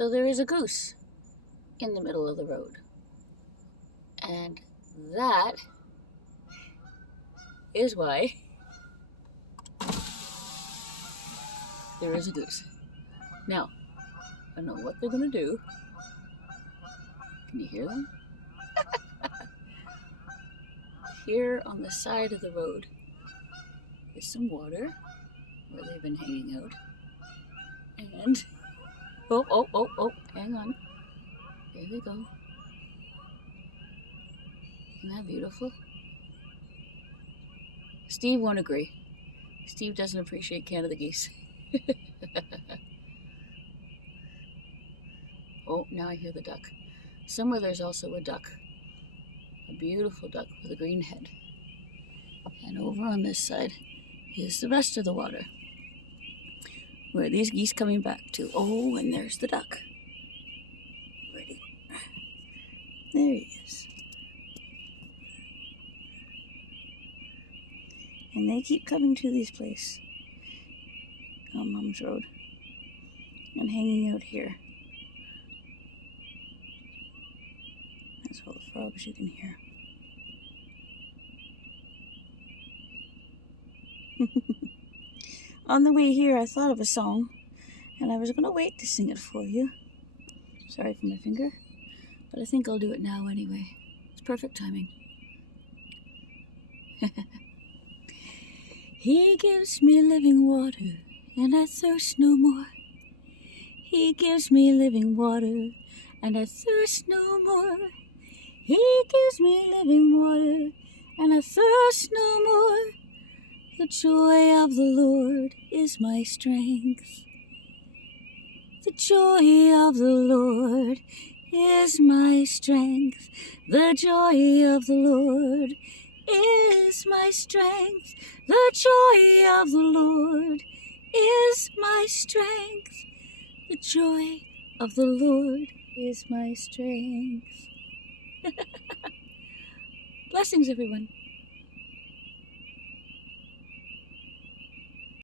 So there is a goose in the middle of the road. And that is why there is a goose. Now, I don't know what they're going to do. Can you hear them? Here on the side of the road is some water where they've been hanging out. And, oh, hang on. There they go. Isn't that beautiful? Steve won't agree. Steve doesn't appreciate Canada geese. Oh, now I hear the duck. Somewhere there's also a duck. A beautiful duck with a green head. And over on this side is the rest of the water. Where are these geese coming back to? Oh, and there's the duck. Where'd he go? There he is. And they keep coming to this place on Mom's Road and hanging out here. That's all the frogs you can hear. On the way here, I thought of a song, and I was going to wait to sing it for you. Sorry for my finger, but I think I'll do it now anyway. It's perfect timing. He gives me living water, and I thirst no more. He gives me living water, and I thirst no more. He gives me living water, and I thirst no more. The joy of the Lord is my strength. The joy of the Lord is my strength. The joy of the Lord is my strength. The joy of the Lord is my strength. The joy of the Lord is my strength. Blessings, everyone.